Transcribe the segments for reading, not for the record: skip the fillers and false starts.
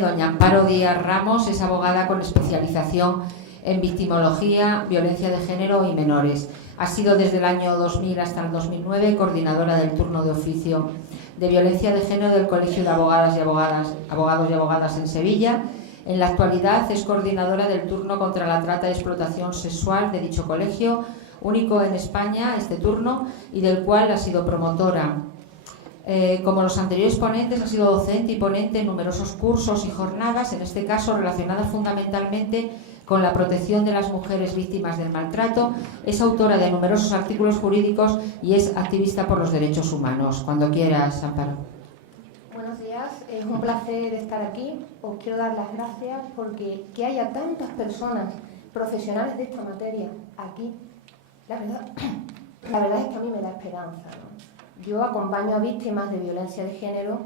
Doña Amparo Díaz Ramos es abogada con especialización en victimología, violencia de género y menores. Ha sido desde el año 2000 hasta el 2009 coordinadora del turno de oficio de violencia de género del Colegio de Abogados y Abogadas en Sevilla. En la actualidad es coordinadora del turno contra la trata y explotación sexual de dicho colegio, único en España este turno, y del cual ha sido promotora. Como los anteriores ponentes, ha sido docente y ponente en numerosos cursos y jornadas, en este caso relacionadas fundamentalmente con la protección de las mujeres víctimas del maltrato. Es autora de numerosos artículos jurídicos y es activista por los derechos humanos. Cuando quieras, Amparo. Buenos días, es un placer estar aquí. Os quiero dar las gracias porque que haya tantas personas profesionales de esta materia aquí, la verdad es que a mí me da esperanza, ¿no? Yo acompaño a víctimas de violencia de género,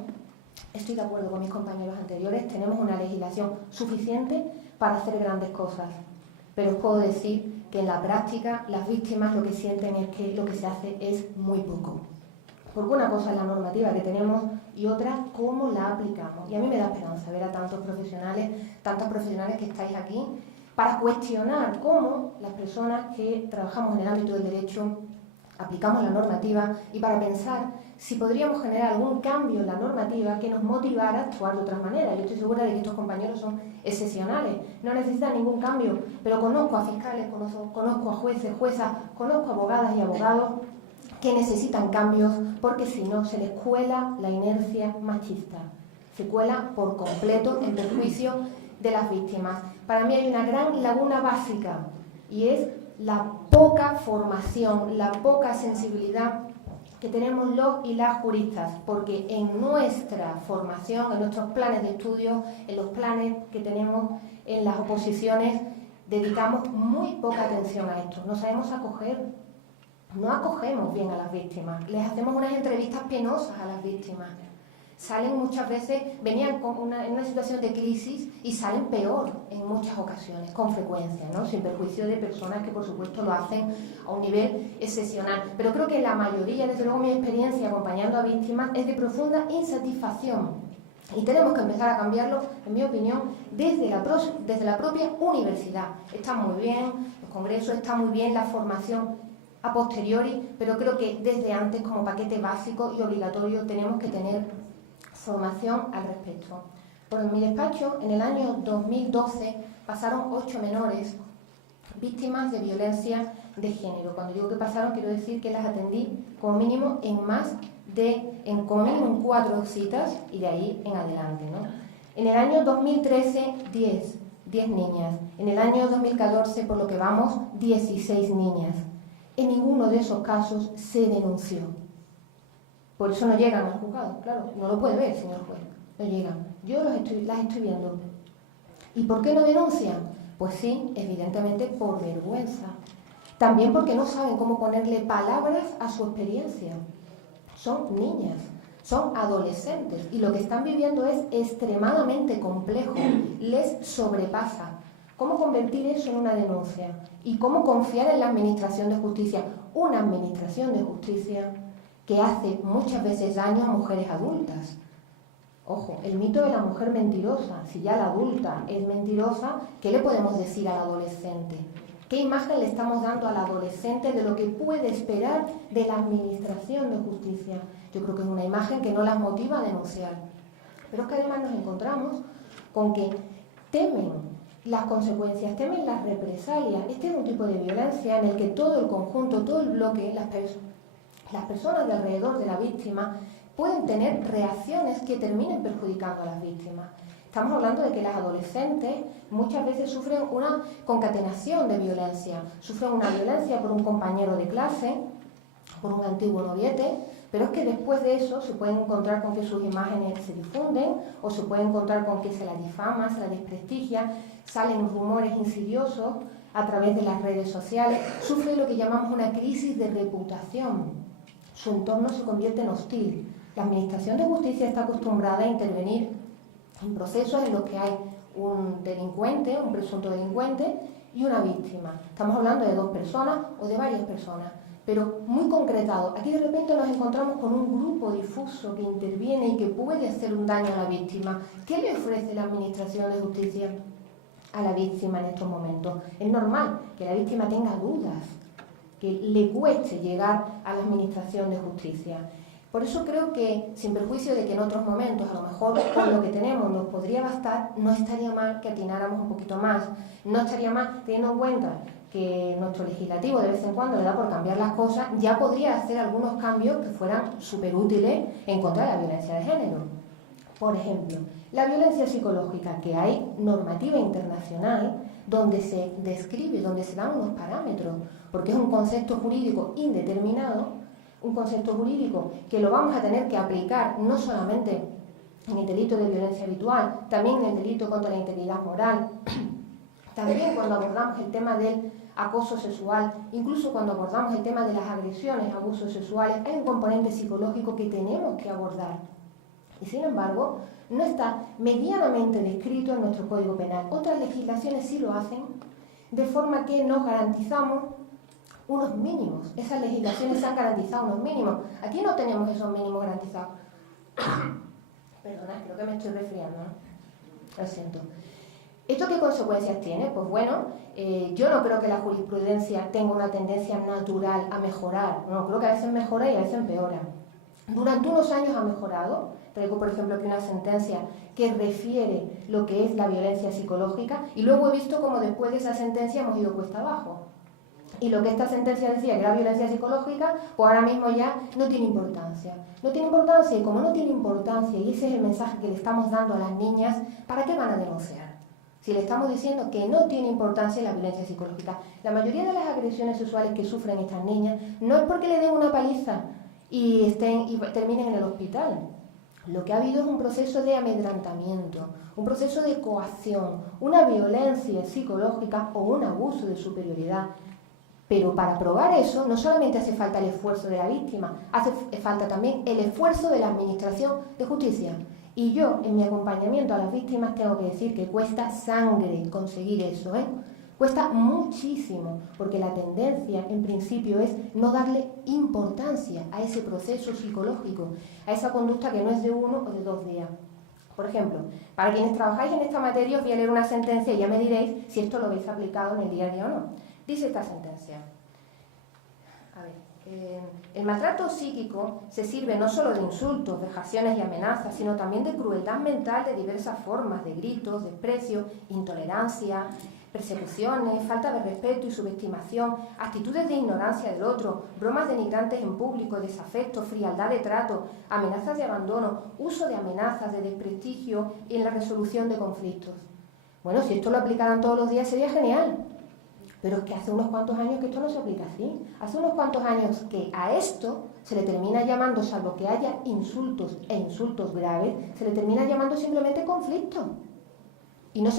estoy de acuerdo con mis compañeros anteriores, tenemos una legislación suficiente para hacer grandes cosas, pero os puedo decir que en la práctica las víctimas lo que sienten es que lo que se hace es muy poco. Porque una cosa es la normativa que tenemos y otra cómo la aplicamos. Y a mí me da esperanza ver a tantos profesionales que estáis aquí para cuestionar cómo las personas que trabajamos en el ámbito del derecho aplicamos la normativa y para pensar si podríamos generar algún cambio en la normativa que nos motivara a actuar de otra manera. Yo estoy segura de que estos compañeros son excepcionales, no necesitan ningún cambio, pero conozco a fiscales, conozco a jueces, juezas, conozco a abogadas y abogados que necesitan cambios porque si no se les cuela la inercia machista, se cuela por completo en perjuicio de las víctimas. Para mí hay una gran laguna básica y es la poca formación, la poca sensibilidad que tenemos los y las juristas, porque en nuestra formación, en nuestros planes de estudio, en los planes que tenemos en las oposiciones, dedicamos muy poca atención a esto. No sabemos acoger, no acogemos bien a las víctimas, les hacemos unas entrevistas penosas a las víctimas. Salen muchas veces, venían en una situación de crisis y salen peor en muchas ocasiones, con frecuencia, ¿no? Sin perjuicio de personas que por supuesto lo hacen a un nivel excepcional. Pero creo que la mayoría, desde luego mi experiencia acompañando a víctimas, es de profunda insatisfacción. Y tenemos que empezar a cambiarlo, en mi opinión, desde la propia universidad. Está muy bien los congresos, está muy bien la formación a posteriori, pero creo que desde antes, como paquete básico y obligatorio, tenemos que tener formación al respecto. Por mi despacho, en el año 2012, pasaron 8 menores víctimas de violencia de género. Cuando digo que pasaron, quiero decir que las atendí como mínimo en como mínimo 4 citas y de ahí en adelante, ¿no? En el año 2013, 10 niñas. En el año 2014, por lo que vamos, 16 niñas. En ninguno de esos casos se denunció. Por eso no llegan al juzgado, claro, no lo puede ver, señor juez, no llegan. Yo las estoy viendo. ¿Y por qué no denuncian? Pues sí, evidentemente por vergüenza. También porque no saben cómo ponerle palabras a su experiencia. Son niñas, son adolescentes y lo que están viviendo es extremadamente complejo, les sobrepasa. ¿Cómo convertir eso en una denuncia? ¿Y cómo confiar en la administración de justicia? Una administración de justicia que hace muchas veces daño a mujeres adultas. Ojo, el mito de la mujer mentirosa. Si ya la adulta es mentirosa, ¿qué le podemos decir al adolescente? ¿Qué imagen le estamos dando al adolescente de lo que puede esperar de la administración de justicia? Yo creo que es una imagen que no las motiva a denunciar. Pero es que además nos encontramos con que temen las consecuencias, temen las represalias. Este es un tipo de violencia en el que todo el conjunto, todo el bloque, las personas de alrededor de la víctima pueden tener reacciones que terminen perjudicando a las víctimas. Estamos hablando de que las adolescentes muchas veces sufren una concatenación de violencia. Sufren una violencia por un compañero de clase, por un antiguo noviete, pero es que después de eso se pueden encontrar con que sus imágenes se difunden o se pueden encontrar con que se la difama, se la desprestigia, salen rumores insidiosos a través de las redes sociales, sufren lo que llamamos una crisis de reputación. Su entorno se convierte en hostil. La Administración de Justicia está acostumbrada a intervenir en procesos en los que hay un delincuente, un presunto delincuente y una víctima. Estamos hablando de 2 personas o de varias personas. pero muy concretado. Aquí de repente nos encontramos con un grupo difuso que interviene y que puede hacer un daño a la víctima. ¿Qué le ofrece la Administración de Justicia a la víctima en estos momentos? Es normal que la víctima tenga dudas, que le cueste llegar a la Administración de Justicia. Por eso creo que, sin perjuicio de que en otros momentos, a lo mejor con lo que tenemos nos podría bastar, no estaría mal que atináramos un poquito más. No estaría mal, teniendo en cuenta que nuestro legislativo de vez en cuando le da por cambiar las cosas, ya podría hacer algunos cambios que fueran súper útiles en contra de la violencia de género. Por ejemplo, la violencia psicológica, que hay normativa internacional donde se describe, donde se dan unos parámetros, porque es un concepto jurídico indeterminado, un concepto jurídico que lo vamos a tener que aplicar no solamente en el delito de violencia habitual, también en el delito contra la integridad moral, también cuando abordamos el tema del acoso sexual, incluso cuando abordamos el tema de las agresiones, abusos sexuales, hay un componente psicológico que tenemos que abordar. Y sin embargo, no está medianamente descrito en nuestro Código Penal. Otras legislaciones sí lo hacen, de forma que nos garantizamos unos mínimos. Esas legislaciones se han garantizado unos mínimos. Aquí no tenemos esos mínimos garantizados. Perdona, creo que me estoy resfriando, ¿no? Lo siento. ¿Esto qué consecuencias tiene? Pues bueno, yo no creo que la jurisprudencia tenga una tendencia natural a mejorar. No, creo que a veces mejora y a veces empeora. Durante unos años ha mejorado. Traigo, por ejemplo, aquí una sentencia que refiere lo que es la violencia psicológica y luego he visto cómo después de esa sentencia hemos ido cuesta abajo. Y lo que esta sentencia decía que era violencia psicológica, pues ahora mismo ya no tiene importancia. No tiene importancia y como no tiene importancia, y ese es el mensaje que le estamos dando a las niñas, ¿para qué van a denunciar? Si le estamos diciendo que no tiene importancia la violencia psicológica. La mayoría de las agresiones sexuales que sufren estas niñas no es porque le den una paliza y terminen en el hospital. Lo que ha habido es un proceso de amedrentamiento, un proceso de coacción, una violencia psicológica o un abuso de superioridad. Pero para probar eso no solamente hace falta el esfuerzo de la víctima, hace falta también el esfuerzo de la Administración de Justicia. Y yo, en mi acompañamiento a las víctimas, tengo que decir que cuesta sangre conseguir eso, ¿eh? Cuesta muchísimo, porque la tendencia, en principio, es no darle importancia a ese proceso psicológico, a esa conducta que no es de 1 o de 2 días. Por ejemplo, para quienes trabajáis en esta materia, os voy a leer una sentencia y ya me diréis si esto lo habéis aplicado en el día a día o no. Dice esta sentencia. A ver, el maltrato psíquico se sirve no solo de insultos, vejaciones y amenazas, sino también de crueldad mental de diversas formas, de gritos, desprecio, intolerancia, persecuciones, falta de respeto y subestimación, actitudes de ignorancia del otro, bromas denigrantes en público, desafecto, frialdad de trato, amenazas de abandono, uso de amenazas, de desprestigio en la resolución de conflictos. Bueno, si esto lo aplicaran todos los días sería genial. Pero es que hace unos cuantos años que esto no se aplica así. Hace unos cuantos años que a esto se le termina llamando, salvo que haya insultos e insultos graves, se le termina llamando simplemente conflicto. Y no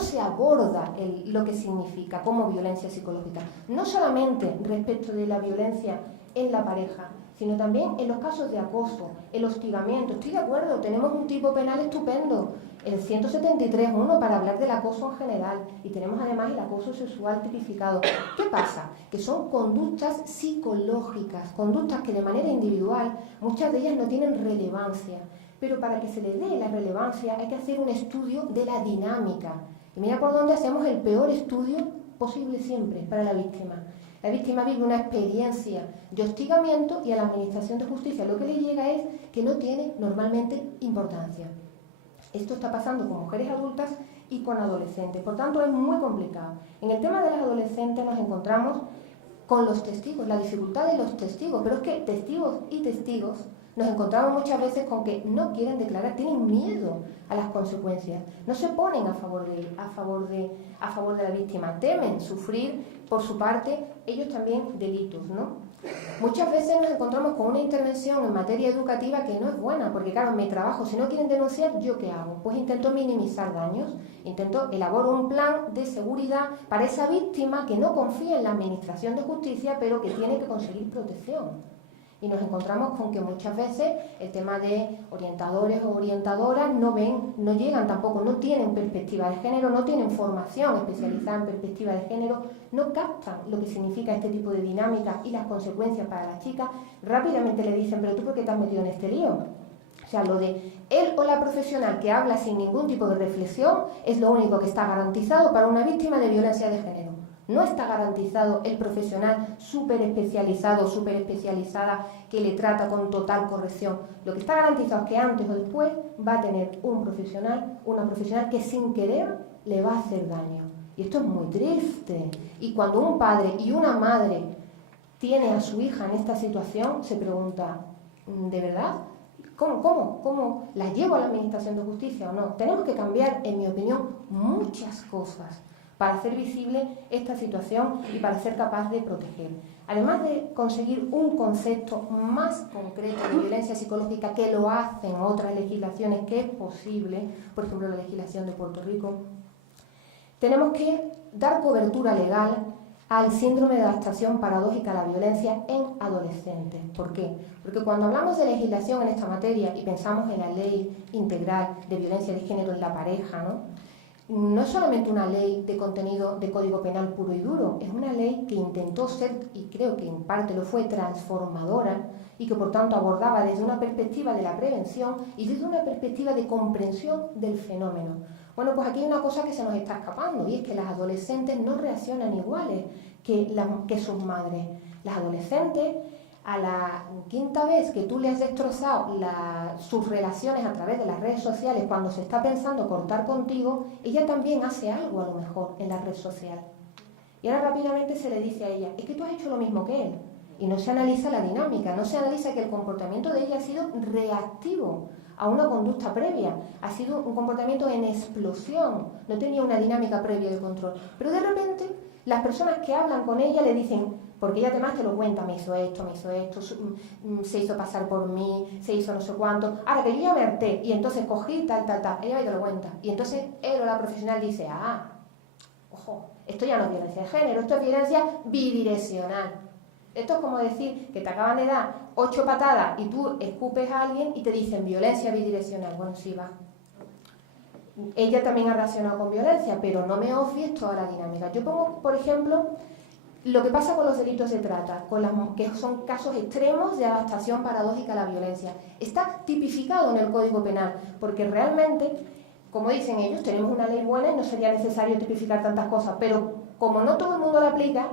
se aborda lo que significa como violencia psicológica. No solamente respecto de la violencia en la pareja, sino también en los casos de acoso, el hostigamiento. Estoy de acuerdo, tenemos un tipo penal estupendo, el 173.1 para hablar del acoso en general, y tenemos además el acoso sexual tipificado. ¿Qué pasa? Que son conductas psicológicas, conductas que de manera individual muchas de ellas no tienen relevancia, pero para que se le dé la relevancia hay que hacer un estudio de la dinámica. Y mira por dónde hacemos el peor estudio posible siempre para la víctima. La víctima vive una experiencia de hostigamiento y a la Administración de Justicia lo que le llega es que no tiene normalmente importancia. Esto está pasando con mujeres adultas y con adolescentes, por tanto es muy complicado. En el tema de las adolescentes nos encontramos con los testigos, la dificultad de los testigos, pero es que testigos y testigos nos encontramos muchas veces con que no quieren declarar, tienen miedo a las consecuencias, no se ponen a favor de la víctima, temen sufrir por su parte ellos también delitos, ¿no? Muchas veces nos encontramos con una intervención en materia educativa que no es buena, porque claro, en mi trabajo, si no quieren denunciar, ¿yo qué hago? Pues intento minimizar daños, intento elaborar un plan de seguridad para esa víctima que no confía en la Administración de Justicia, pero que tiene que conseguir protección. Y nos encontramos con que muchas veces el tema de orientadores o orientadoras no ven, no llegan tampoco, no tienen perspectiva de género, no tienen formación especializada en perspectiva de género, no captan lo que significa este tipo de dinámica y las consecuencias para las chicas. Rápidamente le dicen, pero tú ¿por qué te has metido en este lío? O sea, lo de él o la profesional que habla sin ningún tipo de reflexión es lo único que está garantizado para una víctima de violencia de género. No está garantizado el profesional súper especializado, súper especializada que le trata con total corrección. Lo que está garantizado es que antes o después va a tener un profesional, una profesional que sin querer le va a hacer daño. Y esto es muy triste. Y cuando un padre y una madre tiene a su hija en esta situación, se pregunta, ¿de verdad? ¿Cómo la llevo a la Administración de Justicia o no? Tenemos que cambiar, en mi opinión, muchas cosas para hacer visible esta situación y para ser capaz de proteger. Además de conseguir un concepto más concreto de violencia psicológica, que lo hacen otras legislaciones, que es posible, por ejemplo la legislación de Puerto Rico, tenemos que dar cobertura legal al síndrome de adaptación paradójica a la violencia en adolescentes. ¿Por qué? Porque cuando hablamos de legislación en esta materia y pensamos en la Ley Integral de Violencia de Género en la Pareja, no es solamente una ley de contenido de Código Penal puro y duro, es una ley que intentó ser, y creo que en parte lo fue, transformadora y que por tanto abordaba desde una perspectiva de la prevención y desde una perspectiva de comprensión del fenómeno. Bueno, pues aquí hay una cosa que se nos está escapando y es que las adolescentes no reaccionan iguales que sus madres. Las adolescentes, a la quinta vez que tú le has destrozado sus relaciones a través de las redes sociales, cuando se está pensando cortar contigo, ella también hace algo a lo mejor en la red social. Y ahora rápidamente se le dice a ella, es que tú has hecho lo mismo que él. Y no se analiza la dinámica, no se analiza que el comportamiento de ella ha sido reactivo a una conducta previa, ha sido un comportamiento en explosión, no tenía una dinámica previa de control. Pero de repente, las personas que hablan con ella le dicen, porque ella además te lo cuenta, me hizo esto, se hizo pasar por mí, se hizo no sé cuánto, ahora que yo ya me harté, y entonces cogí tal, ella te lo cuenta. Y entonces él o la profesional dice, ojo, esto ya no es violencia de género, esto es violencia bidireccional. Esto es como decir que te acaban de dar 8 patadas y tú escupes a alguien y te dicen violencia bidireccional. Bueno, sí, va. Ella también ha reaccionado con violencia, pero no me obvies toda la dinámica. Yo pongo, por ejemplo, lo que pasa con los delitos de trata, que son casos extremos de adaptación paradójica a la violencia. Está tipificado en el Código Penal, porque realmente, como dicen ellos, tenemos una ley buena y no sería necesario tipificar tantas cosas, pero como no todo el mundo la aplica,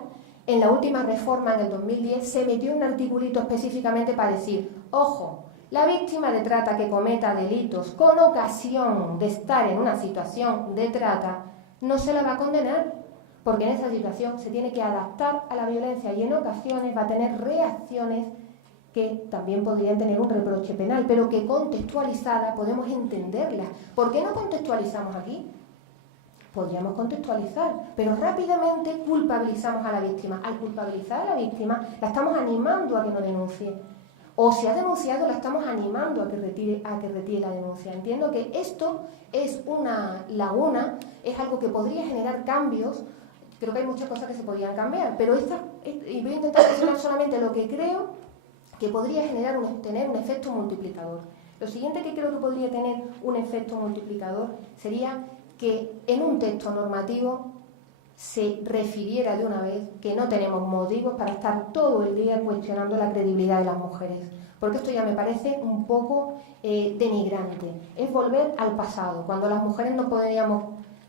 en la última reforma, en el 2010, se metió un articulito específicamente para decir, ojo, la víctima de trata que cometa delitos con ocasión de estar en una situación de trata, no se la va a condenar, porque en esa situación se tiene que adaptar a la violencia y en ocasiones va a tener reacciones que también podrían tener un reproche penal, pero que contextualizada podemos entenderlas. ¿Por qué no contextualizamos aquí? Podríamos contextualizar, pero rápidamente culpabilizamos a la víctima. Al culpabilizar a la víctima, la estamos animando a que no denuncie. O si ha denunciado, la estamos animando a que retire la denuncia. Entiendo que esto es una laguna, es algo que podría generar cambios. Creo que hay muchas cosas que se podrían cambiar, pero y voy a intentar mencionar solamente lo que creo que podría tener un efecto multiplicador. Lo siguiente que creo que podría tener un efecto multiplicador sería que en un texto normativo se refiriera de una vez que no tenemos motivos para estar todo el día cuestionando la credibilidad de las mujeres, porque esto ya me parece un poco denigrante. Es volver al pasado, cuando las mujeres no podíamos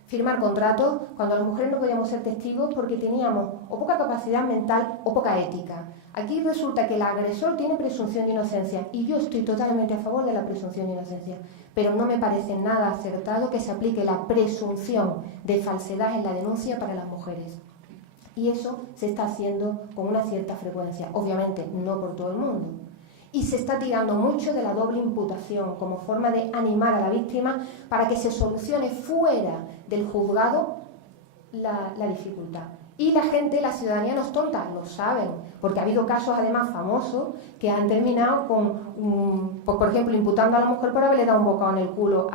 firmar contratos, cuando las mujeres no podíamos ser testigos porque teníamos o poca capacidad mental o poca ética. Aquí resulta que el agresor tiene presunción de inocencia y yo estoy totalmente a favor de la presunción de inocencia, pero no me parece nada acertado que se aplique la presunción de falsedad en la denuncia para las mujeres. Y eso se está haciendo con una cierta frecuencia, obviamente no por todo el mundo. Y se está tirando mucho de la doble imputación como forma de animar a la víctima para que se solucione fuera del juzgado la dificultad. Y la gente, la ciudadanía no es tonta, lo saben, porque ha habido casos además famosos que han terminado con, por ejemplo, imputando a la mujer por haberle dado un bocado en el culo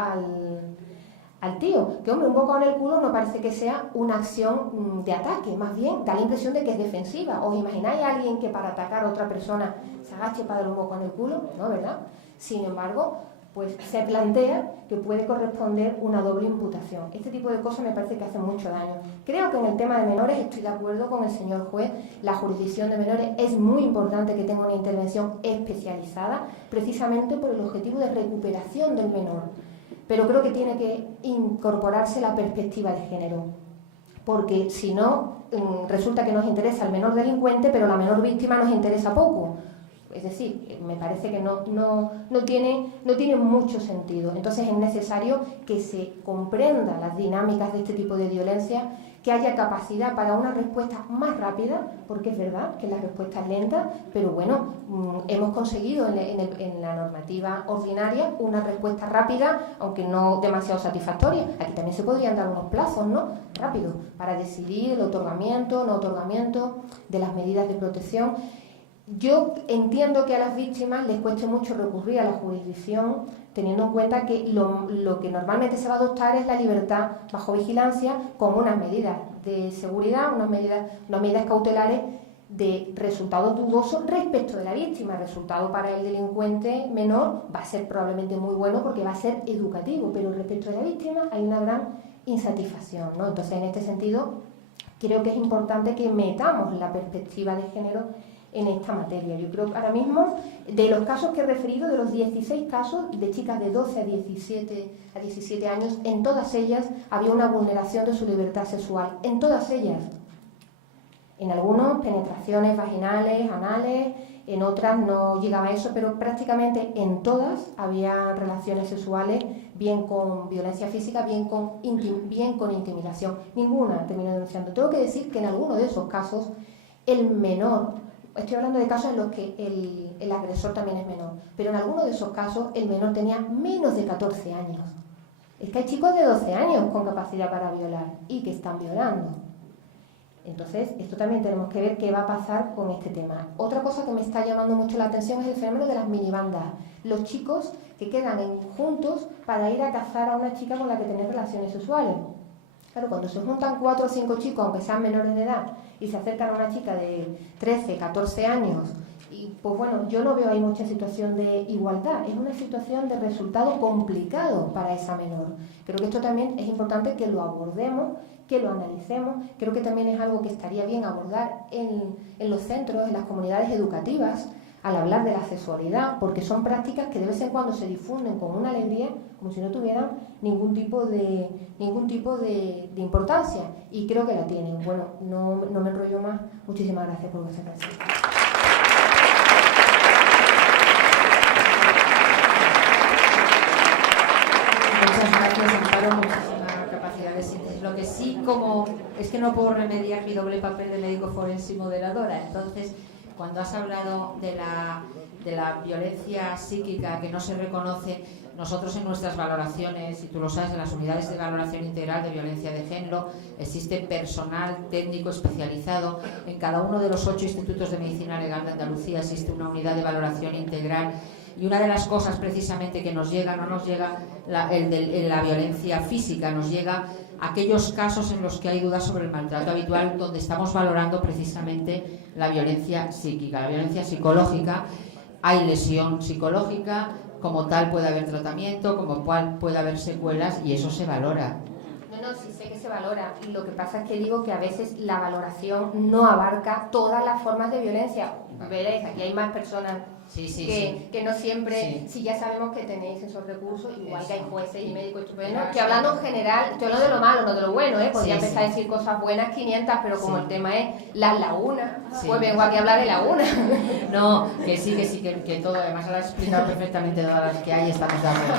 al tío, que hombre, un bocado en el culo no parece que sea una acción de ataque, más bien da la impresión de que es defensiva. ¿Os imagináis a alguien que para atacar a otra persona se agache para dar un bocado en el culo? No, ¿verdad? Sin embargo, pues se plantea que puede corresponder una doble imputación. Este tipo de cosas me parece que hacen mucho daño. Creo que en el tema de menores estoy de acuerdo con el señor juez. La jurisdicción de menores es muy importante que tenga una intervención especializada, precisamente por el objetivo de recuperación del menor. Pero creo que tiene que incorporarse la perspectiva de género, porque si no, resulta que nos interesa el menor delincuente, pero la menor víctima nos interesa poco. Es decir, me parece que no tiene mucho sentido. Entonces es necesario que se comprenda las dinámicas de este tipo de violencia, que haya capacidad para una respuesta más rápida, porque es verdad que la respuesta es lenta, pero bueno, hemos conseguido en la normativa ordinaria una respuesta rápida, aunque no demasiado satisfactoria. Aquí también se podrían dar unos plazos, ¿no? Rápidos, para decidir el otorgamiento, no otorgamiento de las medidas de protección. Yo entiendo que a las víctimas les cueste mucho recurrir a la jurisdicción, teniendo en cuenta que lo que normalmente se va a adoptar es la libertad bajo vigilancia con unas medidas de seguridad, unas medidas cautelares de resultado dudoso respecto de la víctima. El resultado para el delincuente menor va a ser probablemente muy bueno porque va a ser educativo, pero respecto de la víctima hay una gran insatisfacción, ¿no? Entonces, en este sentido, creo que es importante que metamos la perspectiva de género en esta materia. Yo creo que ahora mismo, de los casos que he referido, de los 16 casos de chicas de 12 a 17 años, en todas ellas había una vulneración de su libertad sexual, en todas ellas. En algunos, penetraciones vaginales, anales, en otras no llegaba a eso, pero prácticamente en todas había relaciones sexuales, bien con violencia física, bien con intimidación. Ninguna terminó denunciando. Tengo que decir que en algunos de esos casos, el menor, estoy hablando de casos en los que el agresor también es menor, pero en algunos de esos casos el menor tenía menos de 14 años. Es que hay chicos de 12 años con capacidad para violar y que están violando. Entonces, esto también tenemos que ver qué va a pasar con este tema. Otra cosa que me está llamando mucho la atención es el fenómeno de las minibandas. Los chicos que quedan juntos para ir a cazar a una chica con la que tener relaciones sexuales. Claro, cuando se juntan 4 o 5 chicos, aunque sean menores de edad, y se acercan a una chica de 13, 14 años, y pues bueno, yo no veo ahí mucha situación de igualdad, es una situación de resultado complicado para esa menor. Creo que esto también es importante que lo abordemos, que lo analicemos. Creo que también es algo que estaría bien abordar en los centros, en las comunidades educativas, al hablar de la sexualidad, porque son prácticas que de vez en cuando se difunden con una alegría, como si no tuvieran ningún tipo de importancia, y creo que la tienen. Bueno, no me enrollo más. Muchísimas gracias por vuestra atención. Muchas gracias, Amparo, muchísima capacidad de síntesis. Lo que sí, como es que no puedo remediar mi doble papel de médico forense y moderadora, entonces, cuando has hablado de la violencia psíquica que no se reconoce, nosotros en nuestras valoraciones, y tú lo sabes, en las unidades de valoración integral de violencia de género, existe personal técnico especializado. En cada uno de los 8 institutos de medicina legal de Andalucía existe una unidad de valoración integral. Y una de las cosas precisamente que nos llega, no nos llega la violencia física, nos llega aquellos casos en los que hay dudas sobre el maltrato habitual, donde estamos valorando precisamente la violencia psíquica, la violencia psicológica. Hay lesión psicológica, como tal puede haber tratamiento, como cual puede haber secuelas, y eso se valora. No, sí sé que se valora. Lo que pasa es que digo que a veces la valoración no abarca todas las formas de violencia. Veréis, aquí hay más personas que no siempre, si ya sabemos que tenéis esos recursos, igual que hay jueces y médicos estupendos, que hablando en general, estoy hablando de lo malo, no de lo bueno, podría empezar a decir cosas buenas 500, pero como el tema es las lagunas, pues vengo aquí a hablar de lagunas. No, que todo, además lo has explicado perfectamente, todas las que hay, estamos de acuerdo.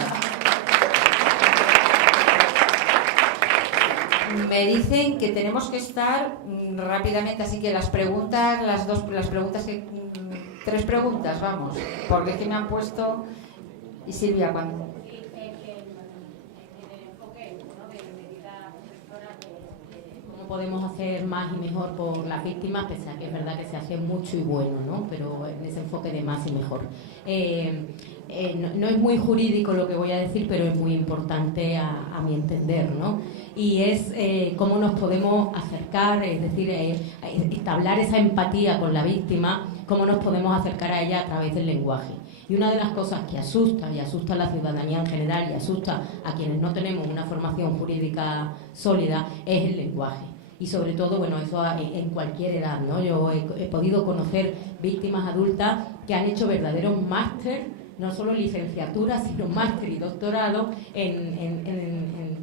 Me dicen que tenemos que estar rápidamente, así que las preguntas, tres preguntas, vamos, porque es que me han puesto. Y Silvia, ¿cuándo? ¿Cómo podemos hacer más y mejor por las víctimas? Pese a que es verdad que se hace mucho y bueno, ¿no? Pero en ese enfoque de más y mejor. no es muy jurídico lo que voy a decir, pero es muy importante a mi entender, ¿no? Y es cómo nos podemos acercar, es decir, entablar esa empatía con la víctima, cómo nos podemos acercar a ella a través del lenguaje. Y una de las cosas que asusta, y asusta a la ciudadanía en general, y asusta a quienes no tenemos una formación jurídica sólida, es el lenguaje. Y sobre todo, bueno, eso en cualquier edad, ¿no? Yo he podido conocer víctimas adultas que han hecho verdaderos máster, no solo licenciatura, sino máster y doctorado en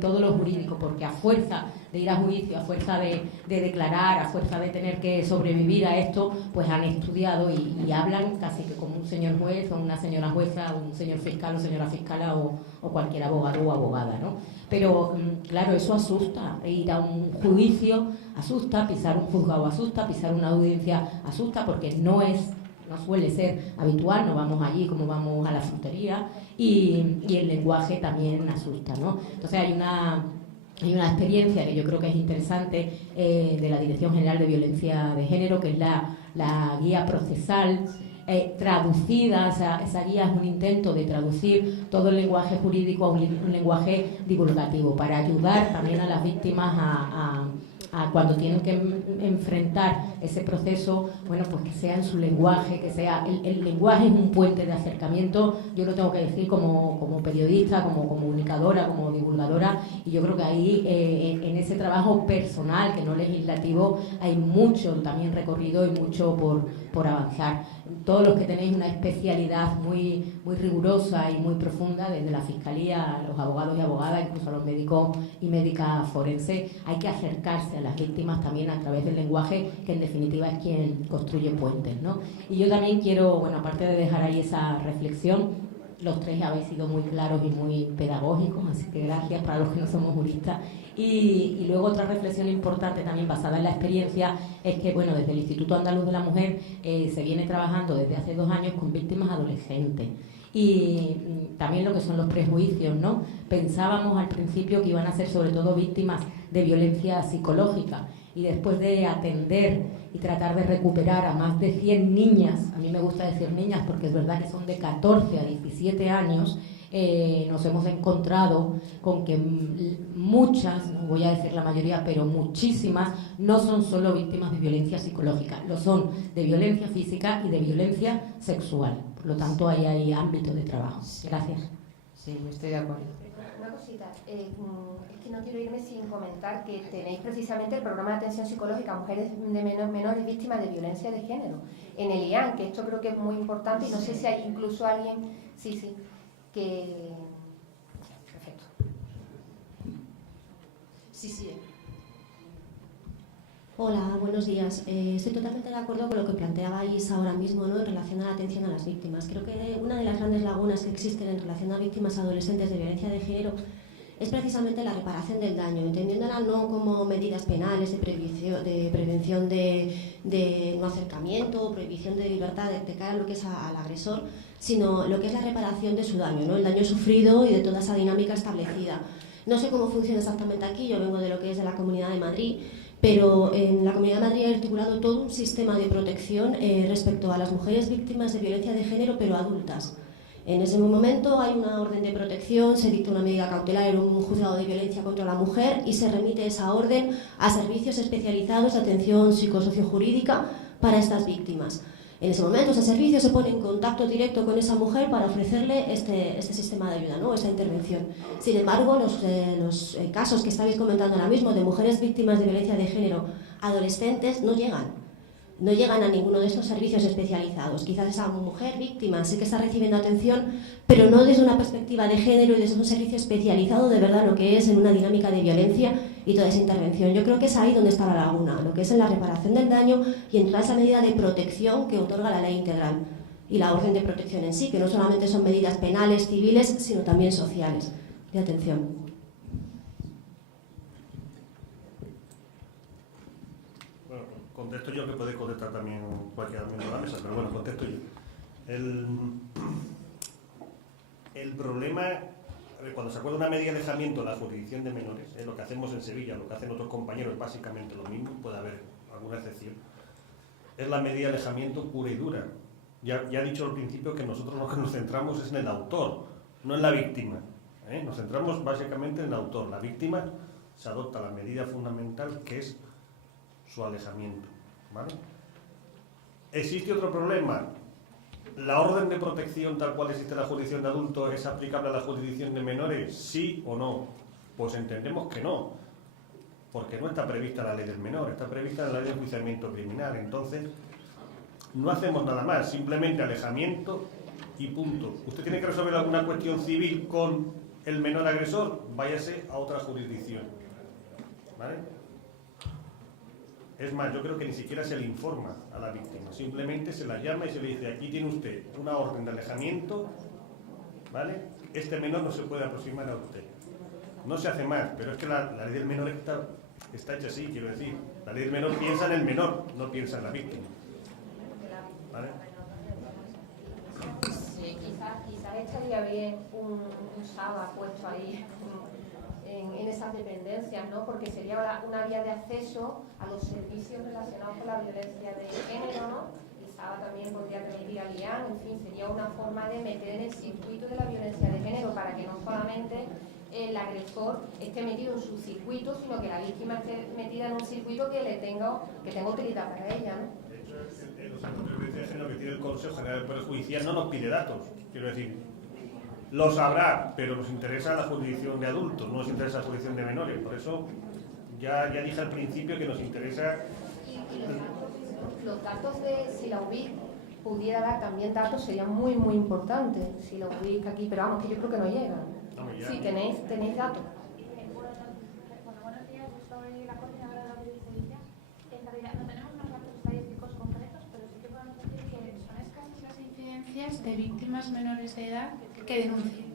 todo lo jurídico, porque a fuerza de ir a juicio, a fuerza de declarar, a fuerza de tener que sobrevivir a esto, pues han estudiado y hablan casi que como un señor juez o una señora jueza, o un señor fiscal o señora fiscala o cualquier abogado o abogada, ¿no? Pero claro, eso asusta, ir a un juicio asusta, pisar un juzgado asusta, pisar una audiencia asusta, porque no suele ser habitual, no vamos allí como vamos a la frutería, y el lenguaje también asusta, ¿no? Entonces hay una experiencia que yo creo que es interesante de la Dirección General de Violencia de Género, que es la guía procesal traducida. Esa guía es un intento de traducir todo el lenguaje jurídico a un lenguaje divulgativo, para ayudar también a las víctimas a cuando tienen que enfrentar ese proceso, bueno, pues que sea en su lenguaje, que sea el lenguaje es un puente de acercamiento. Yo lo tengo que decir como periodista, como comunicadora, como divulgadora, y yo creo que ahí en ese trabajo personal, que no legislativo, hay mucho también recorrido y mucho por avanzar. Todos los que tenéis una especialidad muy, muy rigurosa y muy profunda, desde la Fiscalía, a los abogados y abogadas, incluso a los médicos y médicas forenses, hay que acercarse a las víctimas también a través del lenguaje, que en definitiva es quien construye puentes, ¿no? Y yo también quiero, bueno, aparte de dejar ahí esa reflexión, los tres habéis sido muy claros y muy pedagógicos, así que gracias para los que no somos juristas. Y luego otra reflexión importante también basada en la experiencia es que, bueno, desde el Instituto Andaluz de la Mujer se viene trabajando desde hace 2 años con víctimas adolescentes. Y también lo que son los prejuicios, ¿no? Pensábamos al principio que iban a ser sobre todo víctimas de violencia psicológica, y después de atender y tratar de recuperar a más de 100 niñas, a mí me gusta decir niñas porque es verdad que son de 14 a 17 años, nos hemos encontrado con que muchas, no voy a decir la mayoría, pero muchísimas, no son solo víctimas de violencia psicológica, lo son de violencia física y de violencia sexual. Por lo tanto, ahí hay ámbito de trabajo. Gracias. Sí, estoy de acuerdo. Una cosita, es que no quiero irme sin comentar que tenéis precisamente el programa de atención psicológica a mujeres de menores víctimas de violencia de género en el IAN, que esto creo que es muy importante, y no sé si hay incluso alguien, que... Perfecto. Sí. Hola, buenos días. Estoy totalmente de acuerdo con lo que planteabais ahora mismo, ¿no?, en relación a la atención a las víctimas. Creo que una de las grandes lagunas que existen en relación a víctimas adolescentes de violencia de género es precisamente la reparación del daño, entendiéndola no como medidas penales de prevención de no acercamiento, prohibición de libertad de cara a lo que es al agresor, sino lo que es la reparación de su daño, ¿no?, el daño sufrido y de toda esa dinámica establecida. No sé cómo funciona exactamente aquí, yo vengo de lo que es de la Comunidad de Madrid, pero en la Comunidad de Madrid ha articulado todo un sistema de protección respecto a las mujeres víctimas de violencia de género, pero adultas. En ese momento hay una orden de protección, se dicta una medida cautelar en un juzgado de violencia contra la mujer y se remite esa orden a servicios especializados de atención psicosociojurídica para estas víctimas. En ese momento ese servicio se pone en contacto directo con esa mujer para ofrecerle este sistema de ayuda, ¿no?, esta intervención. Sin embargo, los casos que estabais comentando ahora mismo de mujeres víctimas de violencia de género adolescentes no llegan a ninguno de estos servicios especializados. Quizás esa mujer víctima sí que está recibiendo atención, pero no desde una perspectiva de género y desde un servicio especializado de verdad lo que es en una dinámica de violencia y toda esa intervención. Yo creo que es ahí donde está la laguna, lo que es en la reparación del daño y en toda esa medida de protección que otorga la ley integral y la orden de protección en sí, que no solamente son medidas penales, civiles, sino también sociales de atención. Contesto yo, que podéis contestar también cualquier miembro de la mesa, pero bueno, contesto yo. El problema, cuando se acuerda una medida de alejamiento en la jurisdicción de menores, lo que hacemos en Sevilla, lo que hacen otros compañeros, básicamente lo mismo, puede haber alguna excepción, es la medida de alejamiento pura y dura. Ya he dicho al principio que nosotros lo que nos centramos es en el autor, no en la víctima. Nos centramos básicamente en el autor. La víctima se adopta la medida fundamental, que es su alejamiento, ¿vale? ¿Existe otro problema? ¿La orden de protección tal cual existe en la jurisdicción de adultos es aplicable a la jurisdicción de menores? ¿Sí o no? Pues entendemos que no, porque no está prevista la ley del menor, está prevista la ley de enjuiciamiento criminal. Entonces, no hacemos nada más, simplemente alejamiento y punto. ¿Usted tiene que resolver alguna cuestión civil con el menor agresor? Váyase a otra jurisdicción, ¿vale? Es más, yo creo que ni siquiera se le informa a la víctima, simplemente se la llama y se le dice: aquí tiene usted una orden de alejamiento, ¿vale? Este menor no se puede aproximar a usted. No se hace más, pero es que la ley del menor está hecha así, quiero decir. La ley del menor piensa en el menor, no piensa en la víctima, ¿vale? Sí, quizás estaría bien un SABA puesto ahí en esas dependencias, ¿no? Porque sería una vía de acceso a los servicios relacionados con la violencia de género, ¿no? Y SABA también podría remitir al IAN, en fin, sería una forma de meter en el circuito de la violencia de género para que no solamente el agresor esté metido en su circuito, sino que la víctima esté metida en un circuito que tenga utilidad para ella, ¿no? De hecho, los centros de violencia de género que tiene el Consejo General del Poder Judicial no nos pide datos, quiero decir. Lo sabrá, pero nos interesa la jurisdicción de adultos, no nos interesa la jurisdicción de menores. Por eso ya dije al principio que nos interesa. Y los datos de si la UBIC pudiera dar también datos serían muy, muy importantes. Si la UBIC aquí, pero vamos, que yo creo que no llegan. Sí, tenéis datos. Buenos días, yo soy la coordinadora de la Audiencia de Sevilla. En realidad no tenemos unos datos estadísticos concretos, pero sí que podemos decir que son escasas las incidencias de víctimas menores de edad que denuncien.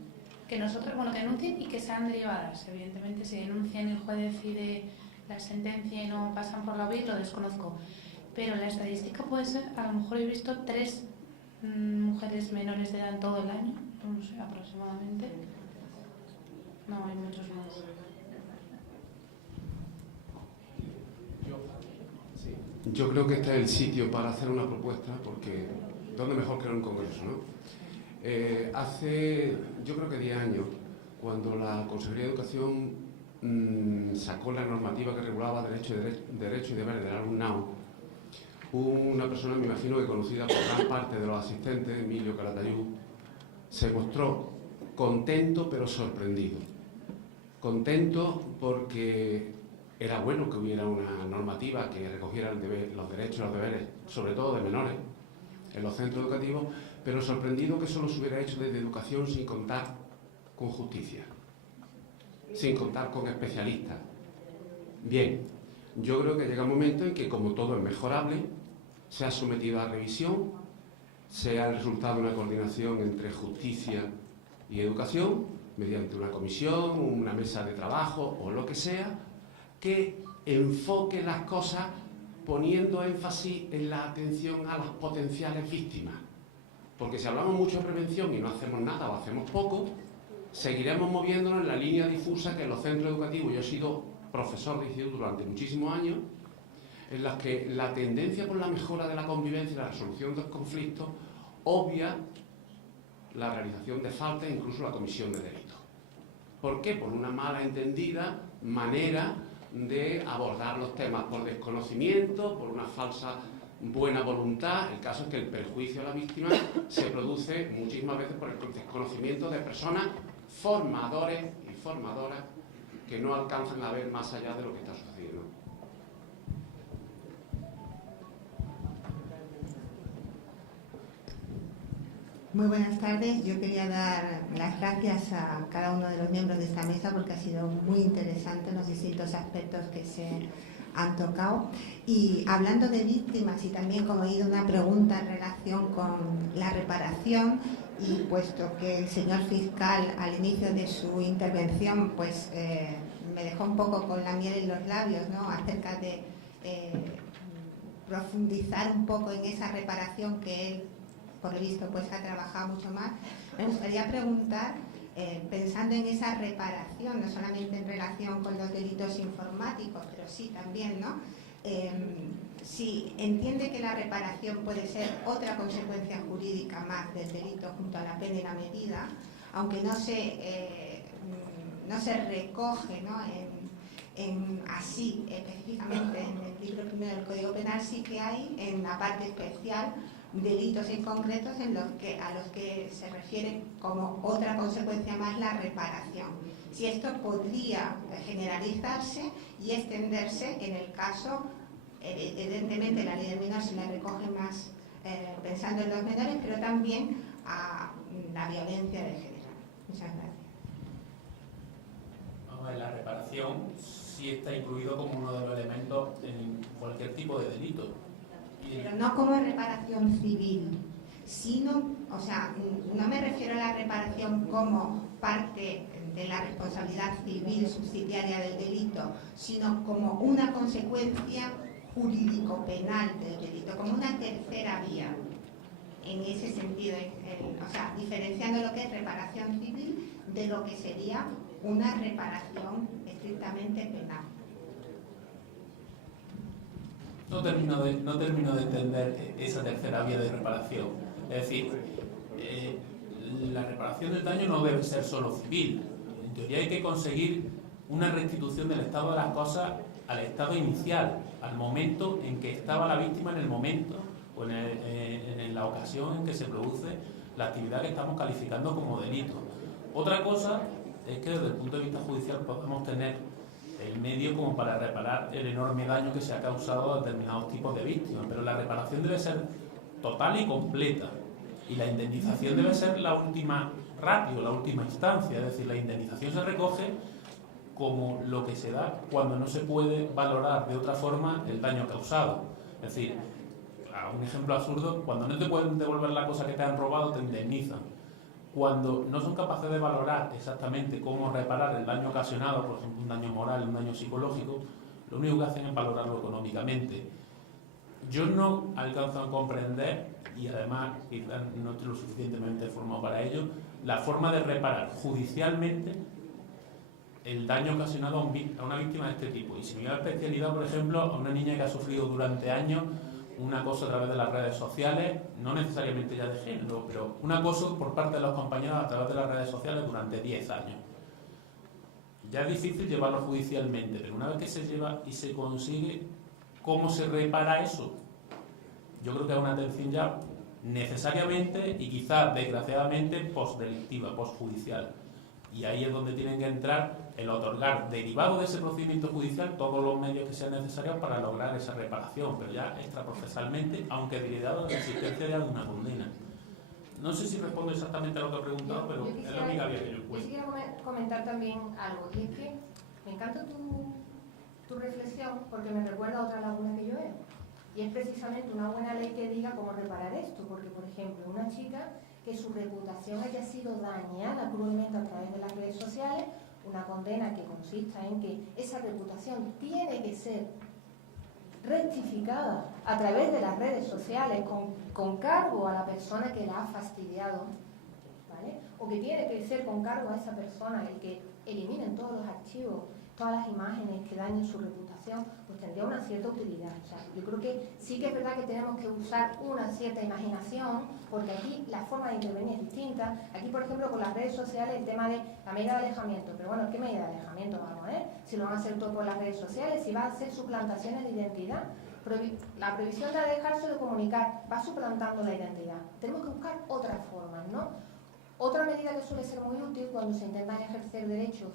Que denuncien y que sean derivadas. Evidentemente, si denuncian y el juez decide la sentencia y no pasan por la UBIC, lo desconozco. Pero la estadística puede ser, a lo mejor he visto 3 mujeres menores de edad en todo el año, no sé, aproximadamente. No, hay muchos más. Yo creo que este es el sitio para hacer una propuesta, porque ¿dónde mejor que en un congreso, no? Hace, yo creo que 10 años, cuando la Consejería de Educación sacó la normativa que regulaba derecho y deberes del alumnado, una persona, me imagino que conocida por gran parte de los asistentes, Emilio Calatayud, se mostró contento pero sorprendido. Contento porque era bueno que hubiera una normativa que recogiera los derechos y los deberes, sobre todo de menores, en los centros educativos, pero sorprendido que solo se hubiera hecho desde educación sin contar con justicia, sin contar con especialistas. Bien, yo creo que llega un momento en que, como todo es mejorable, se ha sometido a revisión, sea el resultado de una coordinación entre justicia y educación, mediante una comisión, una mesa de trabajo o lo que sea, que enfoque las cosas poniendo énfasis en la atención a las potenciales víctimas. Porque si hablamos mucho de prevención y no hacemos nada o hacemos poco, seguiremos moviéndonos en la línea difusa que en los centros educativos, yo he sido profesor de instituto durante muchísimos años, en las que la tendencia por la mejora de la convivencia y la resolución de los conflictos obvia la realización de faltas e incluso la comisión de delitos. ¿Por qué? Por una mala entendida manera de abordar los temas, por desconocimiento, por una falsa buena voluntad. El caso es que el perjuicio a la víctima se produce muchísimas veces por el desconocimiento de personas formadores y formadoras que no alcanzan a ver más allá de lo que está sucediendo. Muy buenas tardes. Yo quería dar las gracias a cada uno de los miembros de esta mesa porque ha sido muy interesante los distintos aspectos que se han tocado. Y hablando de víctimas y también como he oído una pregunta en relación con la reparación, y puesto que el señor fiscal al inicio de su intervención pues me dejó un poco con la miel en los labios, ¿no?, acerca de profundizar un poco en esa reparación que él, por lo visto, pues ha trabajado mucho más. Me gustaría preguntar, pensando en esa reparación, no solamente en relación con los delitos informáticos, pero sí también, ¿no?, si entiende que la reparación puede ser otra consecuencia jurídica más del delito junto a la pena y la medida, aunque no se recoge, ¿no?, así específicamente en el libro primero del Código Penal, sí que hay en la parte especial delitos en concretos a los que se refiere como otra consecuencia más la reparación. Si esto podría generalizarse y extenderse en el caso, evidentemente la ley del menor se la recoge más pensando en los menores, pero también a la violencia de género. Muchas gracias. Vamos a ver, la reparación sí está incluido como uno de los elementos en cualquier tipo de delito. Pero no como reparación civil, sino, o sea, no me refiero a la reparación como parte de la responsabilidad civil subsidiaria del delito, sino como una consecuencia jurídico-penal del delito, como una tercera vía. En ese sentido, o sea, diferenciando lo que es reparación civil de lo que sería una reparación estrictamente penal. No termino de entender esa tercera vía de reparación. Es decir, la reparación del daño no debe ser solo civil. En teoría hay que conseguir una restitución del estado de las cosas al estado inicial, al momento en que estaba la víctima, en el momento o en la ocasión en que se produce la actividad que estamos calificando como delito. Otra cosa es que desde el punto de vista judicial podemos tener el medio como para reparar el enorme daño que se ha causado a determinados tipos de víctimas, pero la reparación debe ser total y completa, y la indemnización debe ser la última ratio, la última instancia. Es decir, la indemnización se recoge como lo que se da cuando no se puede valorar de otra forma el daño causado. Es decir, a un ejemplo absurdo, cuando no te pueden devolver la cosa que te han robado, te indemnizan. Cuando no son capaces de valorar exactamente cómo reparar el daño ocasionado, por ejemplo, un daño moral, un daño psicológico, lo único que hacen es valorarlo económicamente. Yo no alcanzo a comprender, y además quizás no estoy lo suficientemente formado para ello, la forma de reparar judicialmente el daño ocasionado a una víctima de este tipo. Y si me voy a la especialidad, por ejemplo, a una niña que ha sufrido durante años un acoso a través de las redes sociales, no necesariamente ya de género, pero un acoso por parte de los compañeros a través de las redes sociales durante 10 años. Ya es difícil llevarlo judicialmente, pero una vez que se lleva y se consigue, ¿cómo se repara eso? Yo creo que es una atención ya necesariamente y quizás desgraciadamente postdelictiva, postjudicial. Y ahí es donde tienen que entrar el otorgar, derivado de ese procedimiento judicial, todos los medios que sean necesarios para lograr esa reparación, pero ya extraprocesalmente, aunque derivado de la existencia de alguna condena. No sé si respondo exactamente a lo que he preguntado, pero es la única vía que yo encuentro. Yo quisiera comentar también algo, y es que me encanta tu reflexión porque me recuerda a otra laguna que yo veo. Y es precisamente una buena ley que diga cómo reparar esto, porque, por ejemplo, una chica que su reputación haya sido dañada cruelmente a través de las redes sociales, una condena que consista en que esa reputación tiene que ser rectificada a través de las redes sociales con cargo a la persona que la ha fastidiado, ¿vale? O que tiene que ser con cargo a esa persona el que eliminen todos los archivos, todas las imágenes que dañen su reputación, pues tendría una cierta utilidad. O sea, yo creo que sí que es verdad que tenemos que usar una cierta imaginación, porque aquí la forma de intervenir es distinta. Aquí, por ejemplo, con las redes sociales, el tema de la medida de alejamiento. Pero bueno, ¿qué medida de alejamiento vamos a ver? Si lo van a hacer todo por las redes sociales, si va a hacer suplantaciones de identidad. La prohibición de dejarse de comunicar va suplantando la identidad. Tenemos que buscar otras formas, ¿no? Otra medida que suele ser muy útil cuando se intentan ejercer derechos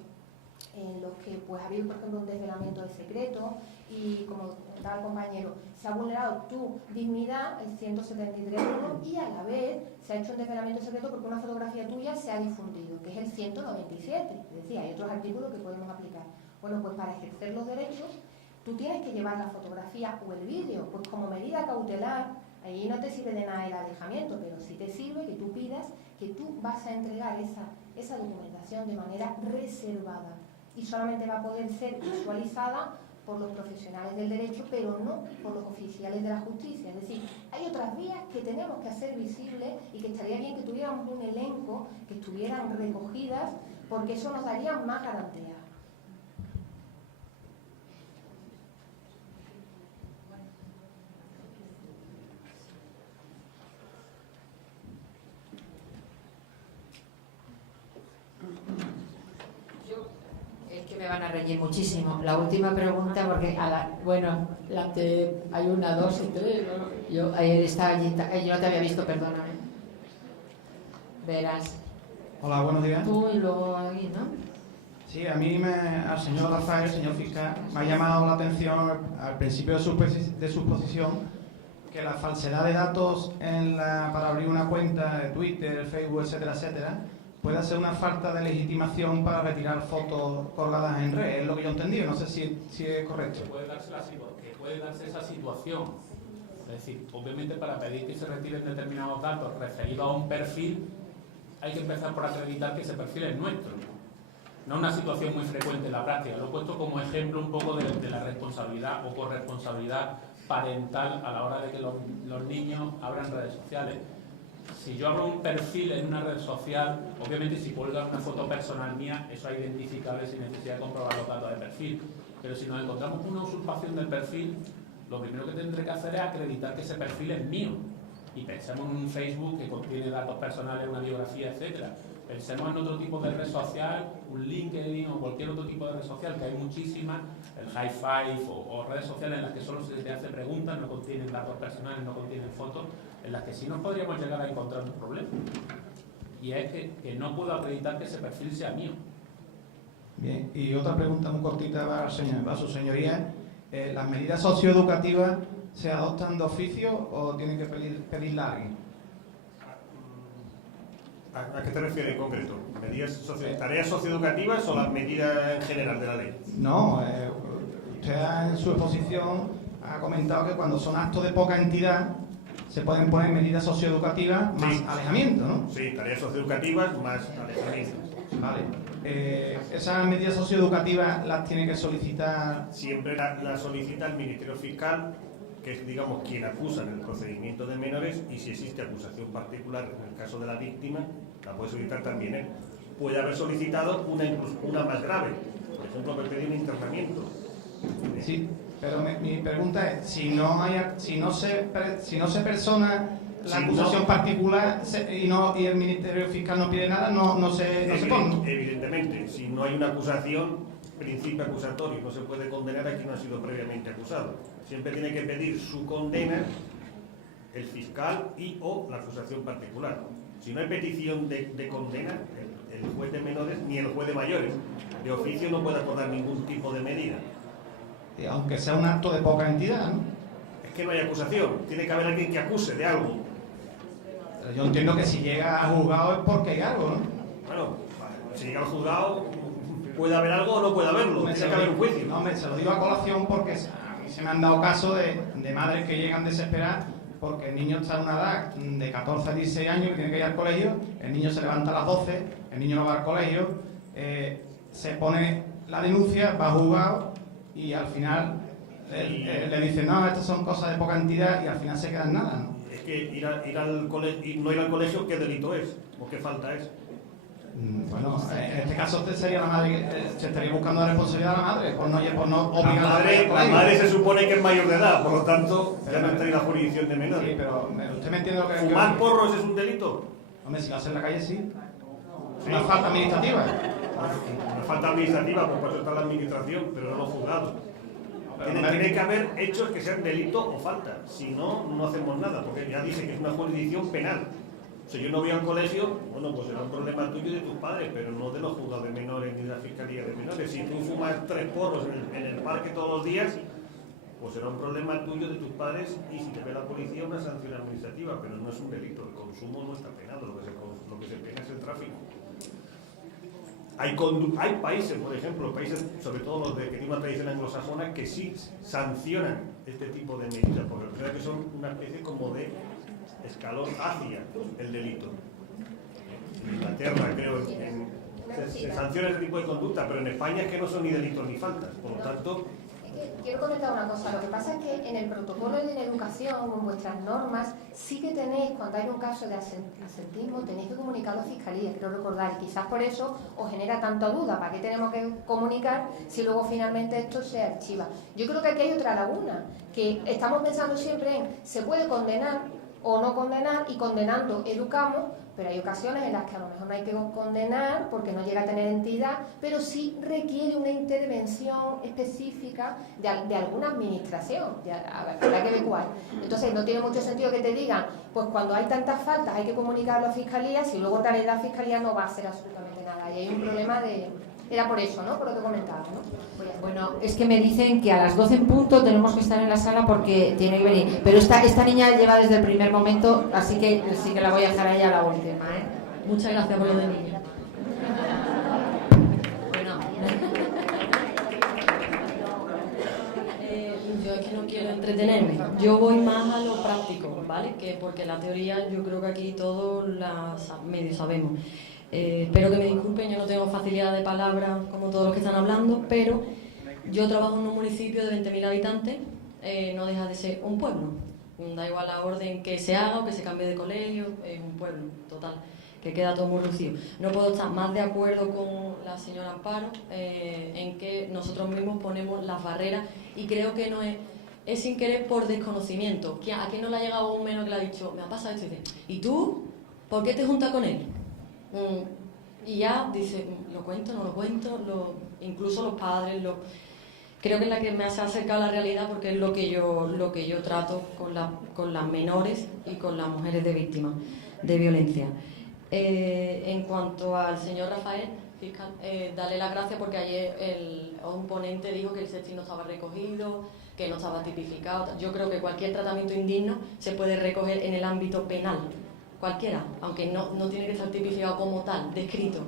en los que pues ha habido, por ejemplo, un desvelamiento de secreto y, como comentaba el compañero, se ha vulnerado tu dignidad, el 173.1, y a la vez se ha hecho un desvelamiento de secreto porque una fotografía tuya se ha difundido, que es el 197. Es decir, hay otros artículos que podemos aplicar. Bueno, pues para ejercer los derechos, tú tienes que llevar la fotografía o el vídeo, pues como medida cautelar. Ahí no te sirve de nada el alejamiento, pero sí te sirve que tú pidas que tú vas a entregar esa documentación de manera reservada. Y solamente va a poder ser visualizada por los profesionales del derecho, pero no por los oficiales de la justicia. Es decir, hay otras vías que tenemos que hacer visibles y que estaría bien que tuviéramos un elenco, que estuvieran recogidas, porque eso nos daría más garantías. Que me van a reñir muchísimo. La última pregunta, porque hay 1, 2 y 3, ¿no? Yo no te había visto, perdóname. Verás. Hola, buenos días. Tú y luego ahí, ¿no? Sí, a mí al señor Rafael, señor fiscal, me ha llamado la atención al principio de su exposición que la falsedad de datos para abrir una cuenta de Twitter, Facebook, etcétera, etcétera, puede ser una falta de legitimación para retirar fotos colgadas en red. Es lo que yo he entendido, no sé si es correcto. Que puede darse esa situación. Es decir, obviamente para pedir que se retiren determinados datos referidos a un perfil, hay que empezar por acreditar que ese perfil es nuestro. No es una situación muy frecuente en la práctica. Lo he puesto como ejemplo un poco de la responsabilidad o corresponsabilidad parental a la hora de que los niños abran redes sociales. Si yo abro un perfil en una red social, obviamente si cuelgan una foto personal mía, eso es identificable sin necesidad de comprobar los datos de perfil. Pero si nos encontramos con una usurpación del perfil, lo primero que tendré que hacer es acreditar que ese perfil es mío. Y pensemos en un Facebook que contiene datos personales, una biografía, etcétera. Pensemos en otro tipo de red social, un LinkedIn o cualquier otro tipo de red social, que hay muchísimas, el High Five o redes sociales en las que solo se te hace preguntas, no contienen datos personales, no contienen fotos, en las que sí nos podríamos llegar a encontrar un problema. Y es que no puedo acreditar que ese perfil sea mío. Bien, y otra pregunta muy cortita para su señoría. ¿Las medidas socioeducativas se adoptan de oficio o tienen que pedirla a alguien? ¿A qué te refieres en concreto? ¿Tareas socioeducativas o las medidas en general de la ley? No, usted en su exposición ha comentado que cuando son actos de poca entidad se pueden poner medidas socioeducativas más alejamiento, ¿no? Sí, tareas socioeducativas más alejamiento. Vale. ¿Esas medidas socioeducativas las tiene que solicitar? Siempre las solicita el Ministerio Fiscal, que es, digamos, quien acusa en el procedimiento de menores, y si existe acusación particular en el caso de la víctima, la puede solicitar también él. Puede haber solicitado una más grave, por ejemplo, pedir un internamiento. Sí, pero mi pregunta es, si no se persona la acusación particular y el Ministerio Fiscal no pide nada, no se pone. Evidentemente, si no hay una acusación, principio acusatorio, no se puede condenar a quien no ha sido previamente acusado. Siempre tiene que pedir su condena el fiscal o la acusación particular. Si no hay petición de condena, el juez de menores ni el juez de mayores de oficio no puede acordar ningún tipo de medida. Aunque sea un acto de poca entidad, ¿no? Es que no hay acusación, tiene que haber alguien que acuse de algo. Pero yo entiendo que si llega a juzgado es porque hay algo, ¿no? Bueno, si llega al juzgado puede haber algo o no puede haberlo, tiene que haber un juicio. No, se lo digo a colación porque a mí se me han dado casos de madres que llegan desesperadas porque el niño está en una edad de 14 a 16 años que tiene que ir al colegio, el niño se levanta a las 12, el niño no va al colegio, se pone la denuncia, va a juzgado y al final le dicen, no, estas son cosas de poca entidad y al final se queda en nada, ¿no? Es que no ir al colegio, ¿qué delito es? ¿O qué falta es? Bueno, en este caso usted sería la madre, se estaría buscando la responsabilidad de la madre por no obligar la madre se supone que es mayor de edad, por lo tanto ya no está en la jurisdicción de menores. Sí, pero usted me entiende lo que... ¿Fumar porros es un delito? Hombre, si lo hace en la calle sí. Es una falta administrativa. Una falta administrativa, pues por eso está la administración, pero no los juzgados. Tiene que haber hechos que sean delito o falta, si no, no hacemos nada, porque ya dije que es una jurisdicción penal. Si yo no voy al colegio, bueno, pues será un problema tuyo y de tus padres, pero no de los juzgados de menores ni de la Fiscalía de Menores. Si tú fumas 3 porros en el parque todos los días, pues será un problema tuyo de tus padres y si te ve la policía una sanción administrativa, pero no es un delito, el consumo no está penado, lo que se pena es el tráfico. Hay países, por ejemplo, países, sobre todo los de que tienen una tradición anglosajona, que sí sancionan este tipo de medidas, porque creo que son una especie como de escalón hacia el delito. En Inglaterra, creo, se sanciona este tipo de conducta, pero en España es que no son ni delitos ni faltas, por lo tanto... Quiero comentar una cosa, lo que pasa es que en el protocolo de la educación o en vuestras normas sí que tenéis, cuando hay un caso de absentismo, tenéis que comunicarlo a Fiscalía, quiero recordar, y quizás por eso os genera tanta duda, ¿para qué tenemos que comunicar si luego finalmente esto se archiva? Yo creo que aquí hay otra laguna, que estamos pensando siempre en, se puede condenar o no condenar, y condenando educamos, pero hay ocasiones en las que a lo mejor no hay que condenar porque no llega a tener entidad, pero sí requiere una intervención específica de alguna administración, habrá que ver cuál. Entonces no tiene mucho sentido que te digan, pues cuando hay tantas faltas hay que comunicarlo a Fiscalía, si luego tal la Fiscalía no va a hacer absolutamente nada, y hay un problema de... Era por eso, ¿no? Por lo que comentabas, ¿no? Bueno, es que me dicen que a las 12 en punto tenemos que estar en la sala porque tiene que venir. Pero esta niña lleva desde el primer momento, así que sí que la voy a dejar a ella la última, ¿eh? Muchas gracias por lo de niña. Bueno, yo es que no quiero entretenerme. Yo voy más a lo práctico, ¿vale? Que porque la teoría yo creo que aquí todos la medio sabemos. Espero que me disculpen, yo no tengo facilidad de palabra como todos los que están hablando, pero yo trabajo en un municipio de 20.000 habitantes, no deja de ser un pueblo. Da igual la orden que se haga o que se cambie de colegio, es un pueblo, total, que queda todo muy reducido. No puedo estar más de acuerdo con la señora Amparo en que nosotros mismos ponemos las barreras y creo que no es sin querer por desconocimiento. ¿A quién no le ha llegado un menor que le ha dicho, me ha pasado esto? Y dice, ¿y tú? ¿Por qué te juntas con él? Y ya dice, ¿lo cuento, no lo cuento? Incluso los padres, creo que es la que me hace acercar a la realidad porque es lo que yo trato con las menores y con las mujeres de víctimas de violencia. En cuanto al señor Rafael, fiscal, darle las gracias porque ayer un ponente dijo que el sexting no estaba recogido, que no estaba tipificado. Yo creo que cualquier tratamiento indigno se puede recoger en el ámbito penal. Cualquiera, aunque no tiene que estar tipificado como tal, descrito.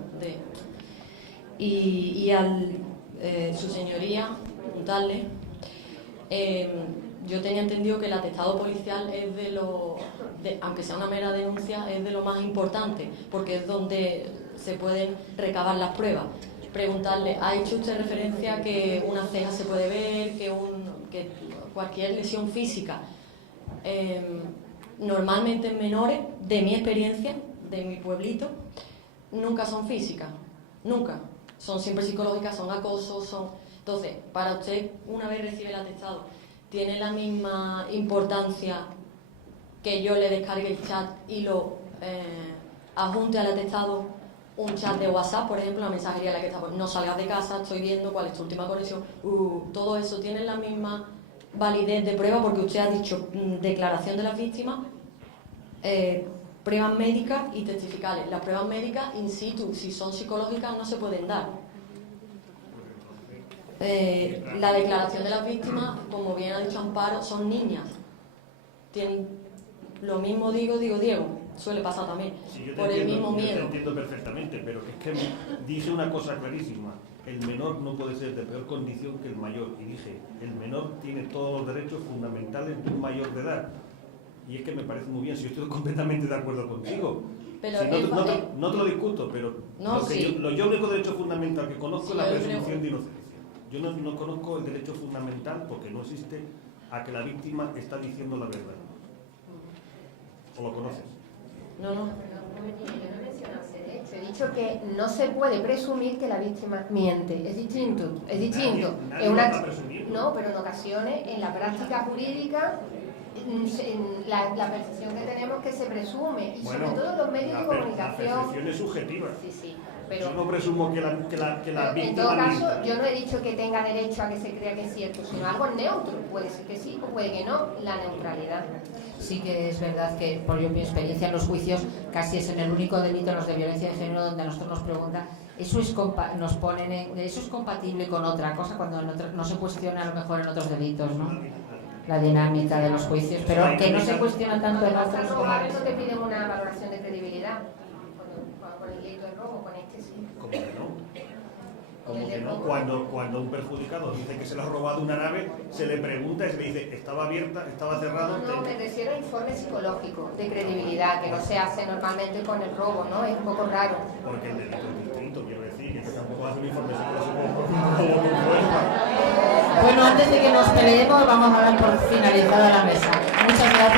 Y su señoría, preguntarle, yo tenía entendido que el atestado policial es aunque sea una mera denuncia, es de lo más importante, porque es donde se pueden recabar las pruebas. Preguntarle, ¿ha hecho usted referencia que una ceja se puede ver, que cualquier lesión física? Normalmente en menores, de mi experiencia, de mi pueblito, nunca son físicas, nunca. Son siempre psicológicas, son acosos, Entonces, para usted, una vez recibe el atestado, ¿tiene la misma importancia que yo le descargue el chat y lo adjunte al atestado un chat de WhatsApp, por ejemplo, la mensajería en la que está, no salgas de casa, estoy viendo cuál es tu última conexión? Todo eso tiene la misma validez de prueba porque usted ha dicho declaración de las víctimas, pruebas médicas y testificales. Las pruebas médicas in situ, si son psicológicas, no se pueden dar. La declaración de las víctimas, como bien ha dicho Amparo, son niñas. Tienen lo mismo Diego, suele pasar también, sí, por el mismo miedo. Yo te entiendo perfectamente, pero es que dije una cosa clarísima. El menor no puede ser de peor condición que el mayor. Y dije, el menor tiene todos los derechos fundamentales de un mayor de edad. Y es que me parece muy bien, si yo estoy completamente de acuerdo contigo. Pero si no te lo discuto, pero yo único derecho fundamental que conozco es la presunción de inocencia. Yo no conozco el derecho fundamental porque no existe a que la víctima está diciendo la verdad. ¿O lo conoces? No. Yo no he mencionado ese derecho. He dicho que no se puede presumir que la víctima miente. Es distinto. Nadie lo está presumiendo. No, pero en ocasiones, en la práctica jurídica, en la percepción que tenemos que se presume. Y sobre todo los medios de comunicación. La percepción es subjetiva. Sí. Pero, yo no presumo que la víctima en todo caso, mienta. yo no he dicho que tenga derecho a que se crea que es cierto, sino algo neutro. Puede ser que sí o puede que no. La neutralidad. Sí que es verdad que, por mi experiencia en los juicios, casi es en el único delito, los de violencia de género, donde a nosotros nos preguntan, ¿eso es compatible con otra cosa? Cuando no se cuestiona a lo mejor en otros delitos, ¿no? La dinámica de los juicios, pero que no se cuestiona tanto en otros. No te piden una valoración de credibilidad. Con el delito de robo, con este sí. ¿Cómo que no? ¿Cómo que no? Cuando un perjudicado dice que se le ha robado una nave, se le pregunta y se le dice, ¿estaba abierta, estaba cerrado? No, me refiero a informe psicológico de credibilidad, que no se hace normalmente con el robo, ¿no? Es un poco raro. Porque el delito es distinto, quiero decir, que tampoco hace un informe psicológico por un robo muy fuerte. Bueno, antes de que nos peleemos, vamos a dar por finalizada la mesa. Muchas gracias.